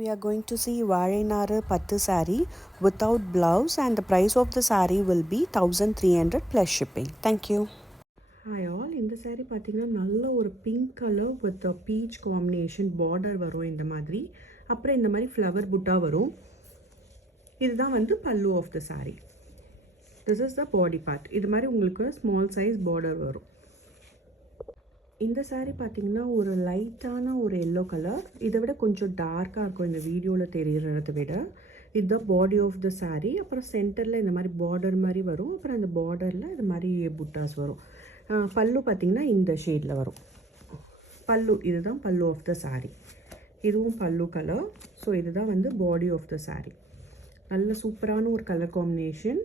we are going to see Vazhainaru Pattu saree without blouse, and the price of the saree will be 1300 plus shipping. Thank you. Hi all, இந்த saree பார்த்தீங்கன்னா நல்ல ஒரு pink colour with beach combination border வரும் இந்த மாதிரி. அப்புறம் இந்த மாதிரி ஃப்ளவர் புட்டா வரும். இதுதான் வந்து pallu of the saree. This is the body part. இது மாதிரி உங்களுக்கு ஸ்மால் சைஸ் பார்டர் வரும். இந்த saree பார்த்தீங்கன்னா ஒரு லைட்டான ஒரு எல்லோ கலர். இதை விட கொஞ்சம் டார்க்காக இருக்கும் இந்த வீடியோவில் தெரிகிறத விட. இதுதான் பாடி ஆஃப் த saree. அப்புறம் சென்டரில் இந்த மாதிரி பார்டர் மாதிரி வரும். அப்புறம் அந்த பார்டரில் இது மாதிரி புட்டாஸ் வரும். பல்லு பார்த்திங்கன்னா இந்த ஷேடில் வரும். பல்லு இதுதான் பல்லு ஆஃப் த saree. இதுவும் பல்லு கலர். ஸோ இதுதான் வந்து பாடி ஆஃப் த saree. நல்ல சூப்பரான ஒரு கலர் காம்பினேஷன்.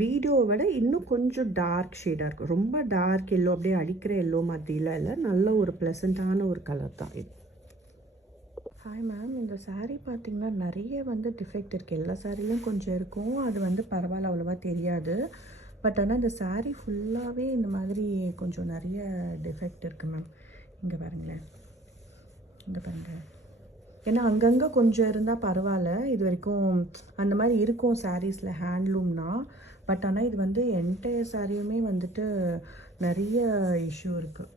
வீடியோவை விட இன்னும் கொஞ்சம் டார்க் ஷேடாக இருக்கும். ரொம்ப டார்க் எல்லோ அப்படியே அடிக்கிற எல்லோ மாதிரிலாம் இல்லை. நல்ல ஒரு ப்ளசண்ட்டான ஒரு கலர் தான் இது. ஹாய் மேம், இந்த saree பார்த்திங்கன்னா நிறைய வந்து டிஃபெக்ட் இருக்குது. எல்லா சாரிலையும் கொஞ்சம் இருக்கும். அது வந்து பரவாயில்ல, அவ்வளோவா தெரியாது. பட் ஆனால் இந்த saree ஃபுல்லாகவே இந்த மாதிரி கொஞ்சம் நிறைய டிஃபெக்ட் இருக்குது மேம். இங்கே பாருங்களேன், இங்கே பாருங்கள். ஏன்னா அங்கங்கே கொஞ்சம் இருந்தால் பரவாயில்ல, இது வரைக்கும் அந்த மாதிரி இருக்கும் சாரீஸில் ஹேண்ட்லூம்னா. பட் ஆனால் இது வந்து என்டையர் சாரியுமே வந்துட்டு நிறைய இஷ்யூ இருக்குது.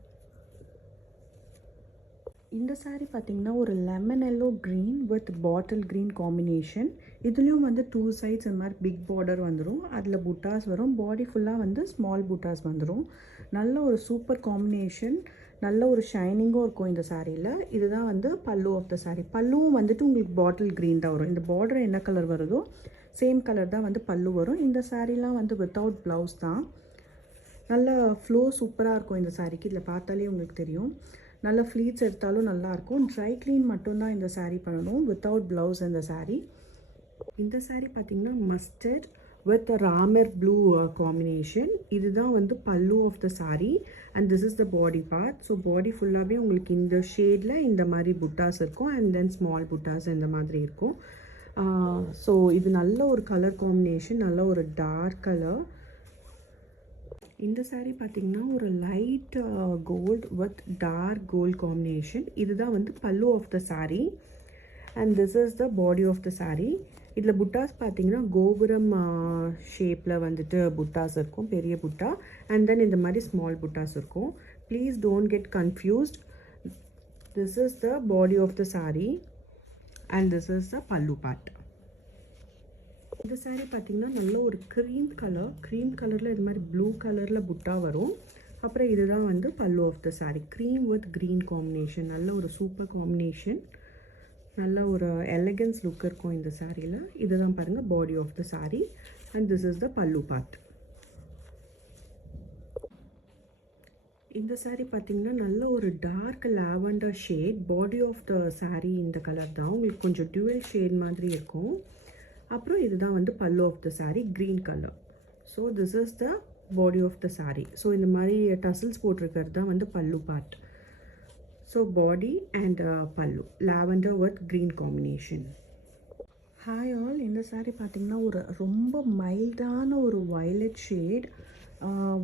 இந்த saree பார்த்திங்கன்னா ஒரு lemon yellow green with bottle green combination. இதுலேயும் வந்து 2 சைட்ஸ் இந்த மாதிரி பிக் பார்டர் வந்துடும். அதில் புட்டாஸ் வரும். பாடி ஃபுல்லாக வந்து ஸ்மால் புட்டாஸ் வந்துடும். நல்ல ஒரு சூப்பர் காம்பினேஷன். நல்ல ஒரு ஷைனிங்கும் இருக்கும் இந்த சாரியில். இதுதான் வந்து பல்லு ஆஃப் த saree. பல்லுவும் வந்துட்டு உங்களுக்கு பாட்டில் க்ரீன் தான் வரும். இந்த பார்டர் என்ன கலர் வருதோ சேம் கலர் தான் வந்து பல்லு வரும். இந்த சாரீலாம் வந்து வித்தவுட் ப்ளவுஸ் தான். நல்ல ஃப்ளோ சூப்பராக இருக்கும் இந்த சாரிக்கு. இதில் பார்த்தாலே உங்களுக்கு தெரியும். நல்ல ஃப்ளீட்ஸ் எடுத்தாலும் நல்லாயிருக்கும். ட்ரை க்ளீன் மட்டும்தான் இந்த saree பண்ணணும், வித்தவுட் ப்ளவுஸ் இந்த saree. இந்த saree பார்த்திங்கன்னா mustard with Ramar blue combination. இதுதான் வந்து pallu of the saree and this is the body part. So body ஃபுல்லாகவே உங்களுக்கு இந்த ஷேடில் இந்த மாதிரி புட்டாஸ் இருக்கும். அண்ட் தென் ஸ்மால் புட்டாஸ் இந்த மாதிரி இருக்கும். ஸோ இது நல்ல ஒரு கலர் காம்பினேஷன், நல்ல ஒரு டார்க் கலர். இந்த saree பார்த்திங்கன்னா ஒரு light gold with dark gold combination. இதுதான் வந்து pallu of the saree and this is the body of the saree. இதில் புட்டாஸ் பார்த்திங்கன்னா கோபுரம் ஷேப்பில் வந்துட்டு புட்டாஸ் இருக்கும், பெரிய புட்டா. அண்ட் தென் இந்த மாதிரி ஸ்மால் புட்டாஸ் இருக்கும். Please don't get confused. This is the body of the saree and this is the pallu part. இந்த saree பார்த்திங்கன்னா நல்ல ஒரு க்ரீம் கலரில் இது மாதிரி ப்ளூ கலரில் புட்டா வரும். அப்புறம் இதுதான் வந்து pallu of the saree. Cream with green combination. நல்ல ஒரு சூப்பர் காம்பினேஷன். நல்ல ஒரு எலகன்ஸ் லுக் இருக்கும் இந்த சாரியில். இதுதான் பாருங்கள் body of the saree and this is the pallu part. இந்த saree பார்த்திங்கன்னா நல்ல ஒரு dark lavender shade. Body of the saree இந்த கலர் தான். உங்களுக்கு கொஞ்சம் டுவல் ஷேட் மாதிரி இருக்கும். அப்புறம் இதுதான் வந்து pallu of the saree, green colour. So this is the body of the saree. So இந்த மாதிரி டசல்ஸ் போட்டிருக்கிறது தான் வந்து pallu part. So body and pallu lavender with green combination. Hi all, இந்த saree பார்த்திங்கன்னா ஒரு ரொம்ப மைல்டான ஒரு violet shade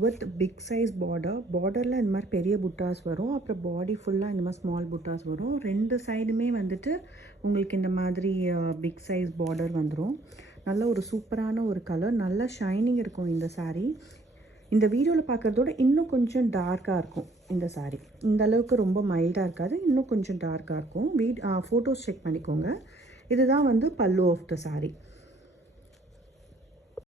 with big size பார்டரில் இந்த மாதிரி பெரிய புட்டாஸ் வரும். அப்புறம் பாடி ஃபுல்லாக இந்த மாதிரி ஸ்மால் புட்டாஸ் வரும். 2 சைடுமே வந்துட்டு உங்களுக்கு இந்த மாதிரி பிக் சைஸ் பார்டர் வந்துடும். நல்ல ஒரு சூப்பரான ஒரு கலர். நல்ல ஷைனிங் இருக்கும் இந்த saree. இந்த வீடியோவில் பார்க்குறதோட இன்னும் கொஞ்சம் டார்க்காக இருக்கும் இந்த saree. இந்த அளவுக்கு ரொம்ப மைல்டாக இருக்காது, இன்னும் கொஞ்சம் டார்க்காக இருக்கும். ஃபோட்டோஸ் செக் பண்ணிக்கோங்க. இதுதான் வந்து பல்லு ஆஃப் த saree.